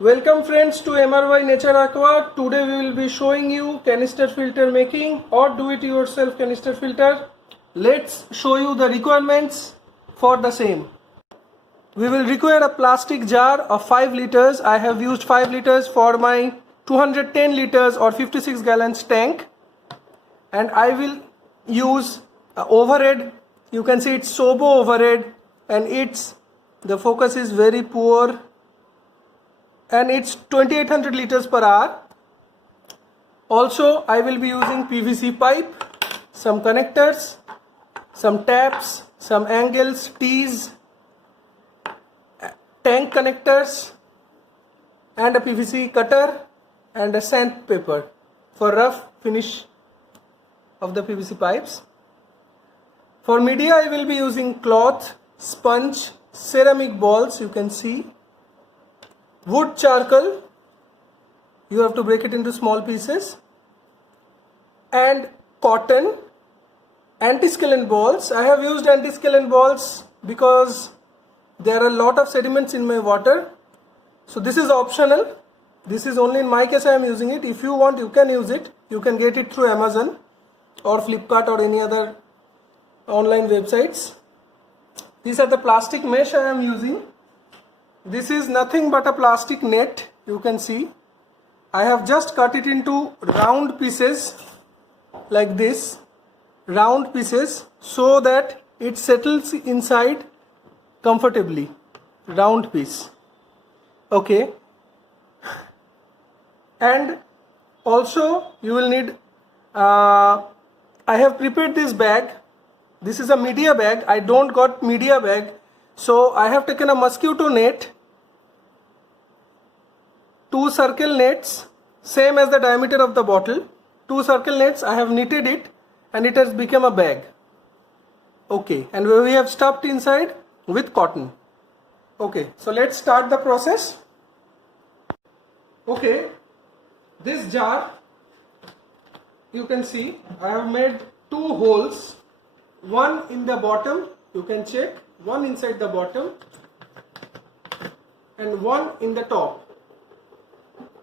Welcome friends to MRY Nature Aqua. Today we will be showing you canister filter making or do it yourself canister filter. Let's show you the requirements for the same. We will require a plastic jar of 5 liters. I have used 5 liters for my 210 liters or 56 gallons tank, and I will use overhead. You can see it's Sobo overhead, and the focus is very poor, and it's 2800 liters per hour. Also, I will be using PVC pipe, some connectors, some taps, some angles, T's, tank connectors, and a PVC cutter and a sandpaper for rough finish of the PVC pipes. For media, I will be using cloth, sponge, ceramic balls, you can see, wood charcoal, you have to break it into small pieces, and cotton, anti-scalent balls. I have used anti-scalent balls because there are a lot of sediments in my water, so this is optional. This is only in my case I am using it. If you want, you can use it. You can get it through Amazon or Flipkart or any other online websites. These are the plastic mesh I am using. This is nothing but a plastic net, you can see. I have just cut it into round pieces like this, round pieces, so that it settles inside comfortably. Round piece. Okay. And also you will need, I have prepared this bag. This is a media bag. I don't got media bag, so I have taken a mosquito net, 2 circle nets, same as the diameter of the bottle. 2 circle nets, I have knitted it and it has become a bag. Okay, and we have stuffed inside with cotton. Okay, so let's start the process. Okay, this jar, you can see I have made 2 holes, one in the bottom, you can check, one inside the bottom and one in the top.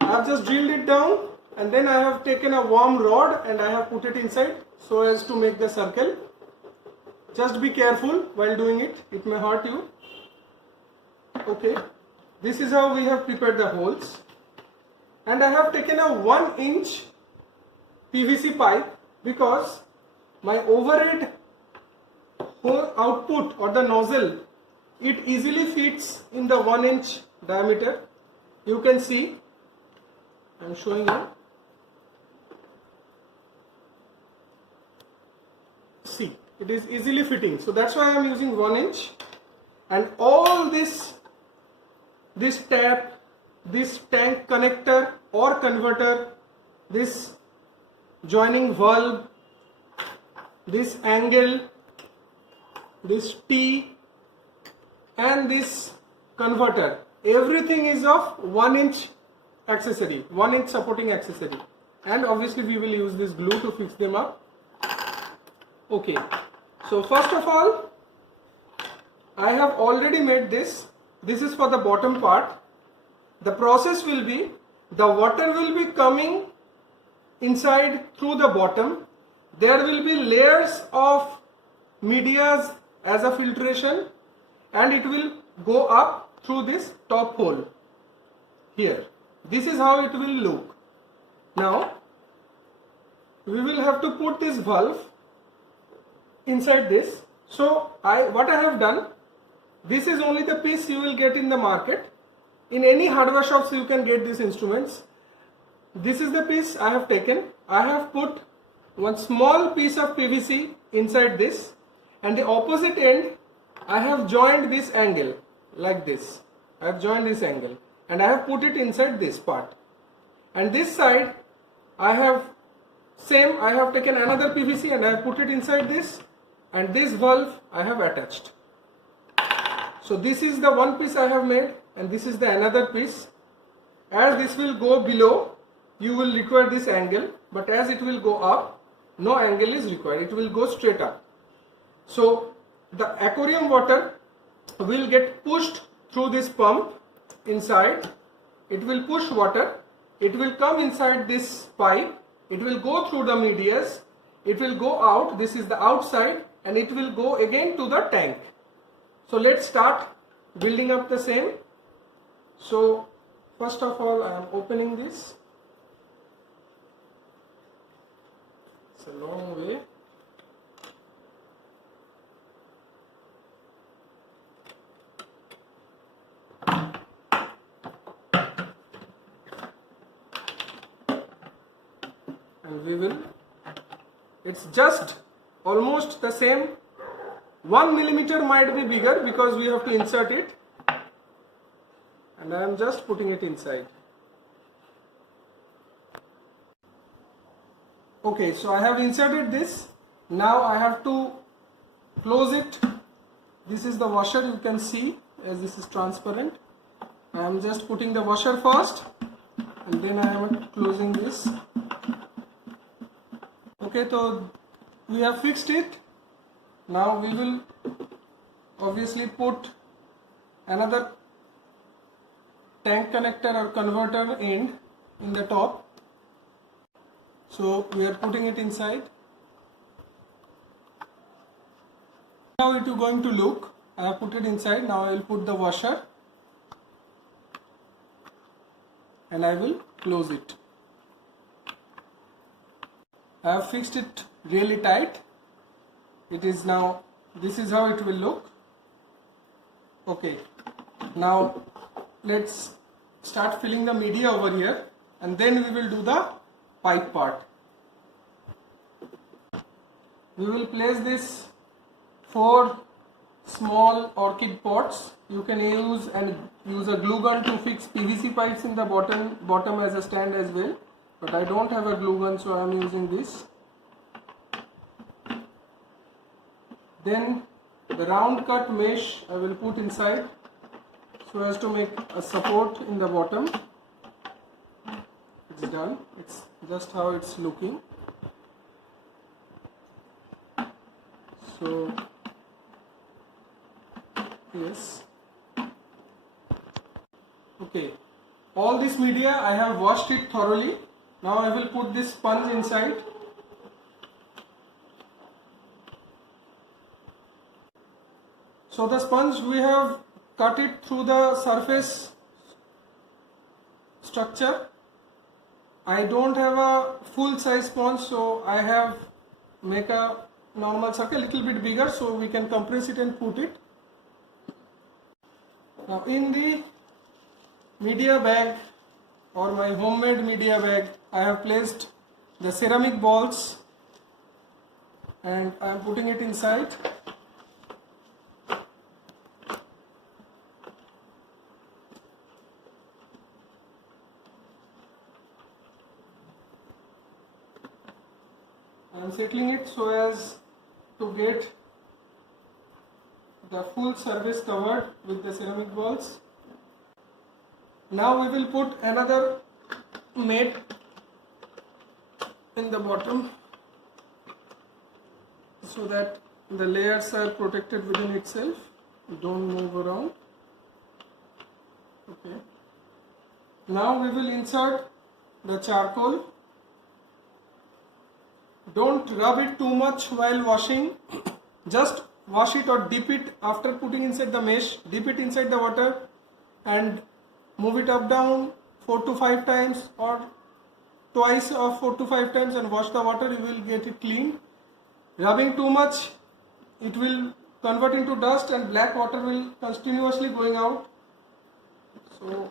I have just drilled it down, and then I have taken a warm rod and I have put it inside so as to make the circle. Just be careful while doing it, it may hurt you. Okay, this is how we have prepared the holes, and I have taken a 1-inch PVC pipe because my overhead output or the nozzle, it easily fits in the 1-inch diameter. You can see, I am showing you. See, it is easily fitting, so that's why I am using 1 inch. And all this tap, this tank connector or converter, this joining valve, this angle, this T and this converter, everything is of 1-inch accessory, 1-inch supporting accessory, and obviously we will use this glue to fix them up. Okay, so first of all, I have already made this. This is for the bottom part. The process will be, the water will be coming inside through the bottom. There will be layers of medias as a filtration, and it will go up through this top hole here. This is how it will look. Now we will have to put this valve inside this. So what I have done, this is only the piece you will get in the market. In any hardware shops you can get these instruments. This is the piece I have taken. I have put one small piece of PVC inside this, and the opposite end I have joined this angle like this. I have joined this angle and I have put it inside this part. And this side I have taken another PVC and I have put it inside this, and this valve I have attached. So this is the one piece I have made, and this is the another piece. As this will go below, you will require this angle, but as it will go up, no angle is required, it will go straight up. So the aquarium water will get pushed through this pump inside. it will push water, it will come inside this pipe, it will go through the medias, it will go out, this is the outside, and it will go again to the tank. So let's start building up the same. So first of all I am opening this. It's a long way. And we will, it's just almost the same. 1 millimeter might be bigger because we have to insert it, and I am just putting it inside. Okay, so I have inserted this. Now I have to close it. This is the washer, you can see, as this is transparent. I am just putting the washer first, and then I am closing this. Okay, so we have fixed it. Now we will obviously put another tank connector or converter end in the top. So we are putting it inside. How it is going to look. I have put it inside. Now I will put the washer and I will close it. I have fixed it really tight. It is now, this is how it will look. Okay, now let's start filling the media over here, and then we will do the pipe part. We will place this 4 small orchid pots. You can use a glue gun to fix PVC pipes in the bottom as a stand as well, but I don't have a glue gun, so I am using this. Then the round cut mesh I will put inside so as to make a support in the bottom. It's done. It's just how it's looking. So yes. Okay. All this media I have washed it thoroughly. Now I will put this sponge inside. So the sponge, we have cut it through the surface structure. I don't have a full size sponge, so I have make a normal circle, little bit bigger, so we can compress it and put it. Now in the media bag or my homemade media bag, I have placed the ceramic balls and I am putting it inside. I am settling it so as to get the full surface covered with the ceramic balls. Now we will put another mat in the bottom so that the layers are protected within itself, don't move around. Okay. Now we will insert the charcoal. Don't rub it too much while washing. Just wash it or dip it after putting inside the mesh. Dip it inside the water and move it up down 4 to 5 times or twice of 4 to 5 times and wash the water. You will get it clean. Rubbing too much, it will convert into dust and black water will continuously going out. So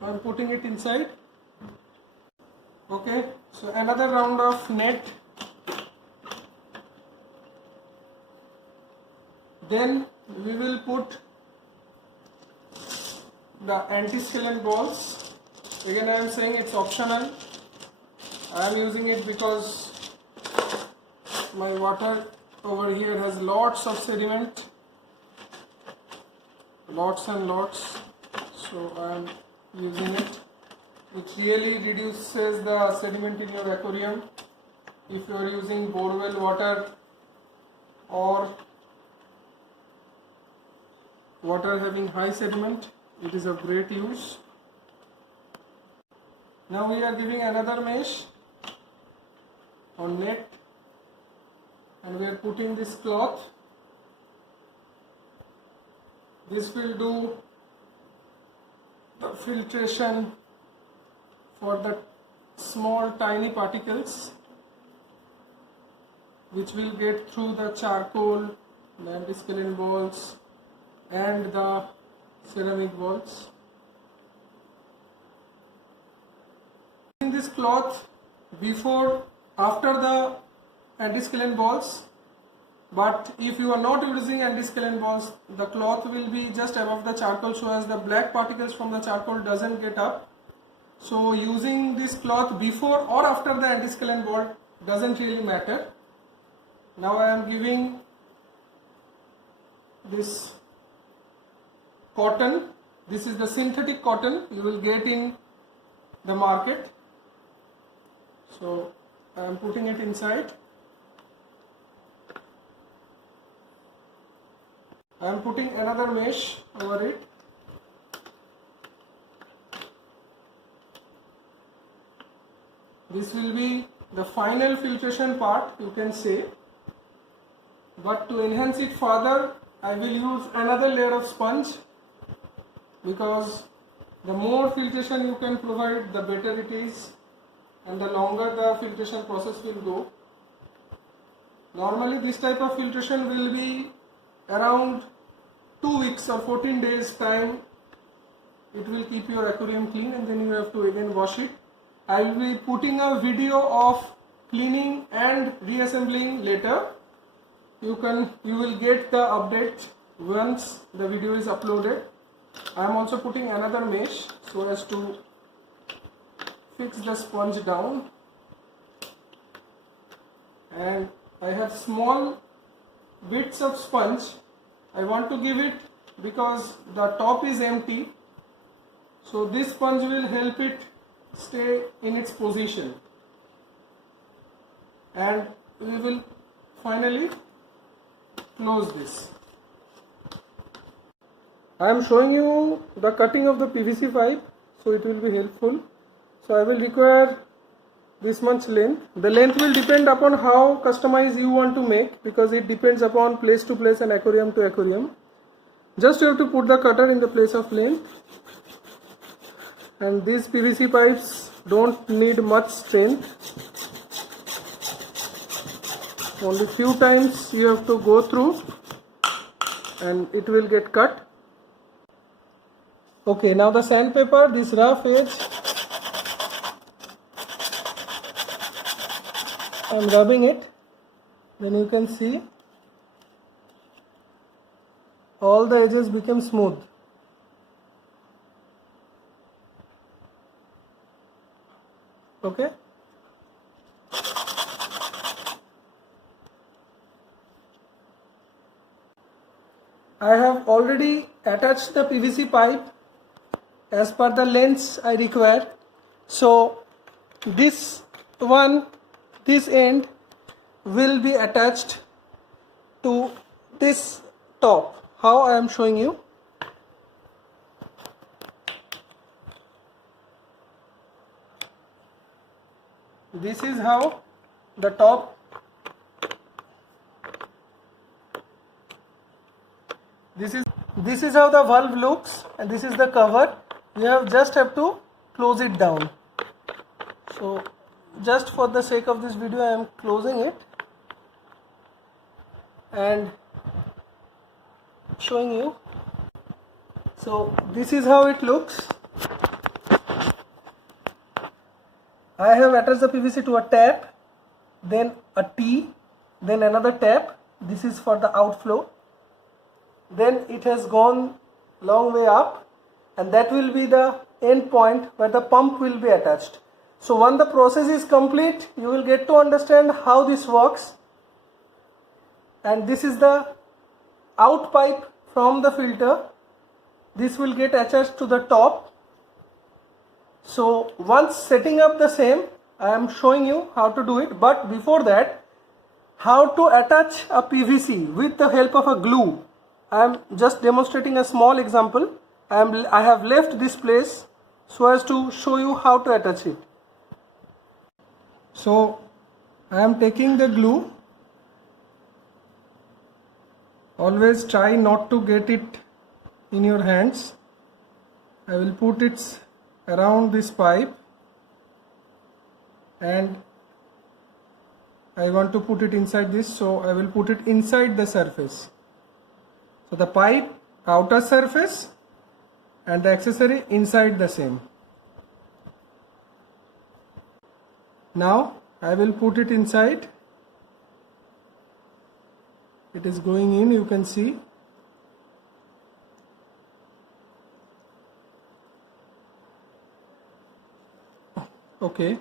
I am putting it inside. Okay, so another round of net. Then we will put the anti-scalent balls. Again I am saying it's optional. I am using it because my water over here has lots of sediment. Lots and lots. So I am using it. It really reduces the sediment in your aquarium. If you are using borewell water or water having high sediment, it is of great use. Now we are giving another mesh on net, and we are putting this cloth. This will do the filtration for the small tiny particles which will get through the charcoal, the antiscalant balls and the ceramic balls. Using this cloth after the antiscalant balls, but if you are not using antiscalant balls, the cloth will be just above the charcoal so as the black particles from the charcoal doesn't get up. So using this cloth before or after the antiscalant ball doesn't really matter. Now I am giving this cotton. This is the synthetic cotton you will get in the market. So I am putting it inside. I am putting another mesh over it. This will be the final filtration part, you can say. But to enhance it further, I will use another layer of sponge, because the more filtration you can provide, the better it is, and the longer the filtration process will go. Normally this type of filtration will be around 2 weeks or 14 days time. It will keep your aquarium clean, and then you have to again wash it. I will be putting a video of cleaning and reassembling later. You will get the update once the video is uploaded. I am also putting another mesh so as to fix the sponge down, and I have small bits of sponge. I want to give it because the top is empty, so this sponge will help it stay in its position, and we will finally close this. I am showing you the cutting of the PVC pipe, so it will be helpful. So I will require this much length. The length will depend upon how customized you want to make, because it depends upon place to place and aquarium to aquarium. Just you have to put the cutter in the place of length, and these PVC pipes don't need much strength. Only few times you have to go through and it will get cut. Okay, now the sandpaper, this rough edge, I am rubbing it. Then you can see all the edges become smooth. Okay. I have already attached the PVC pipe as per the lengths I require. So this end will be attached to this top. How I am showing you. This is how the top. This is how the valve looks, and this is the cover. You just have to close it down. So just for the sake of this video, I am closing it and showing you. So this is how it looks. I have attached the PVC to a tap, then a T, then another tap. This is for the outflow. Then it has gone long way up, and that will be the end point where the pump will be attached. So when the process is complete, you will get to understand how this works. And this is the out pipe from the filter. This will get attached to the top. So once setting up the same, I am showing you how to do it. But before that, how to attach a PVC with the help of a glue. I am just demonstrating a small example. I have left this place so as to show you how to attach it. So I am taking the glue. Always try not to get it in your hands. I will put it around this pipe, and I want to put it inside this, so I will put it inside the surface. So the pipe outer surface and the accessory inside the same. Now I will put it inside. It is going in, you can see. Okay,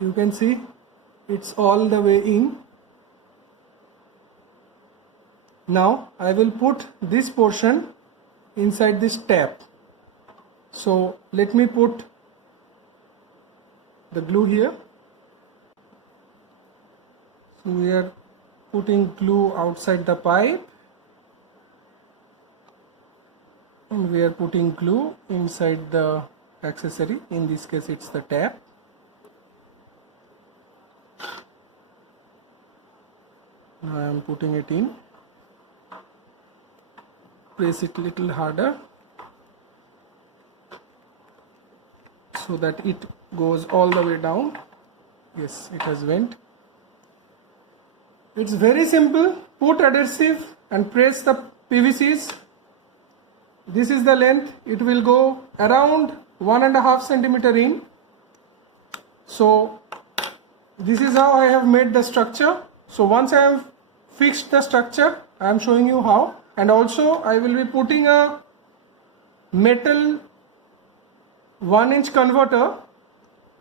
you can see it's all the way in. Now I will put this portion inside this tap. So let me put the glue here. So we are putting glue outside the pipe, and we are putting glue inside the accessory. In this case it's the tap. Now I am putting it in. Press it little harder so that it goes all the way down. Yes, it has went. It's very simple. Put adhesive and press the PVCs. This is the length. It will go around 1.5 centimeter in. So this is how I have made the structure. So once I have fixed the structure, I am showing you how. And also I will be putting a metal 1-inch converter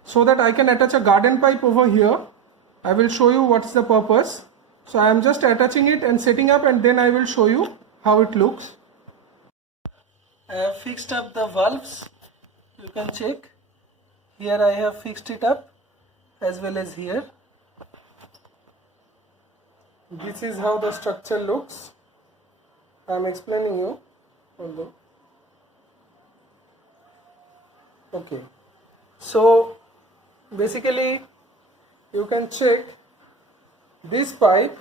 so that I can attach a garden pipe over here. I will show you what's the purpose. So I am just attaching it and setting up, and then I will show you how it looks. I have fixed up the valves. You can check. Here I have fixed it up as well as here. This is how the structure looks. I am explaining you. Although. Okay. So basically you can check, this pipe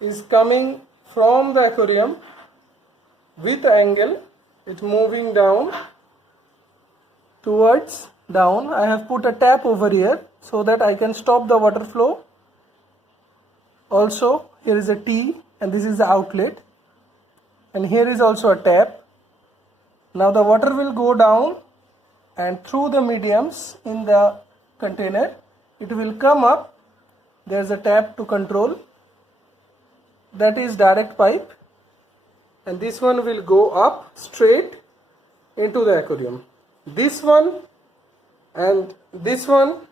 is coming from the aquarium with angle. It's moving down towards down. I have put a tap over here so that I can stop the water flow. Also here is a T, and this is the outlet, and here is also a tap. Now the water will go down, and through the mediums in the container it will come up. There is a tap to control. That is direct pipe, and this one will go up straight into the aquarium. This one and this one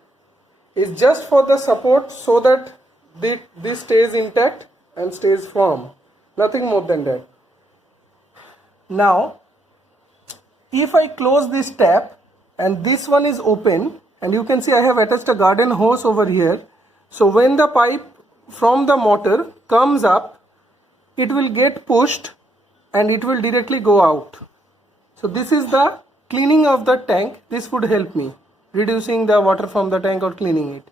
is just for the support so that this stays intact and stays firm. Nothing more than that. Now if I close this tap and this one is open, and you can see I have attached a garden hose over here. So when the pipe from the motor comes up, it will get pushed and it will directly go out. So this is the cleaning of the tank. This would help me reducing the water from the tank or cleaning it.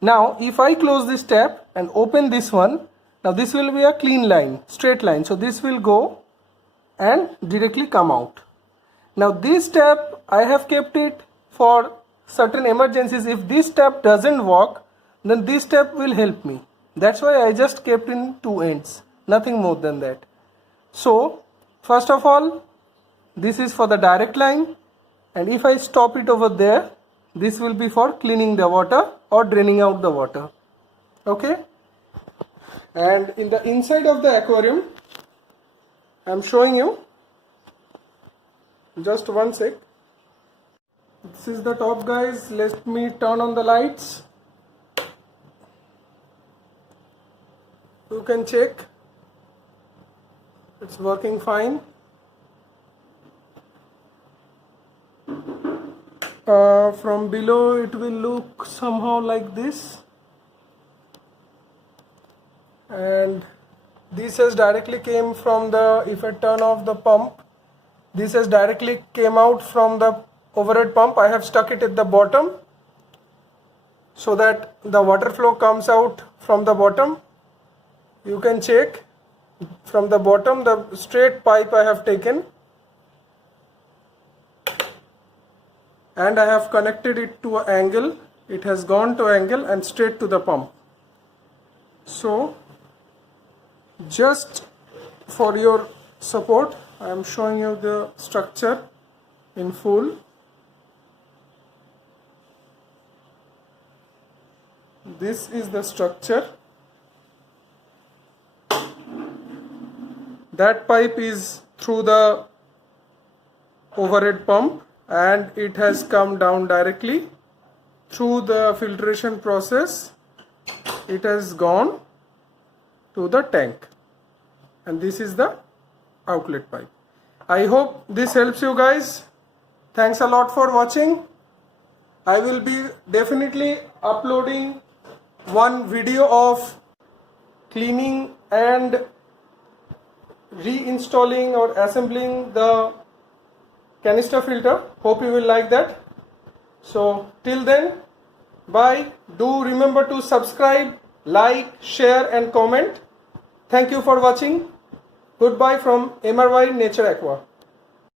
Now if I close this tap and open this one, now this will be a clean line, straight line. So this will go and directly come out. Now this tap I have kept it for certain emergencies. If this tap doesn't work, then this tap will help me. That's why I just kept in two ends, nothing more than that. So first of all, this is for the direct line, and if I stop it over there, this will be for cleaning the water or draining out the water. Okay, and in the inside of the aquarium I am showing you. Just one sec. This is the top, guys. Let me turn on the lights. You can check. It's working fine. From below it will look somehow like this, and this has directly came from the, if I turn off the pump, This has directly came out from the overhead pump. I have stuck it at the bottom so that the water flow comes out from the bottom. You can check from the bottom, the straight pipe I have taken, and I have connected it to an angle. It has gone to angle and straight to the pump. So just for your support, I am showing you the structure in full. This is the structure. That pipe is through the overhead pump and it has come down directly through the filtration process. It has gone to the tank, and this is the outlet pipe. I hope this helps you guys. Thanks a lot for watching. I will be definitely uploading one video of cleaning and reinstalling or assembling the canister filter. Hope you will like that. So till then, bye. Do remember to subscribe, like, share and comment. Thank you for watching. Goodbye from MRY Nature Aqua.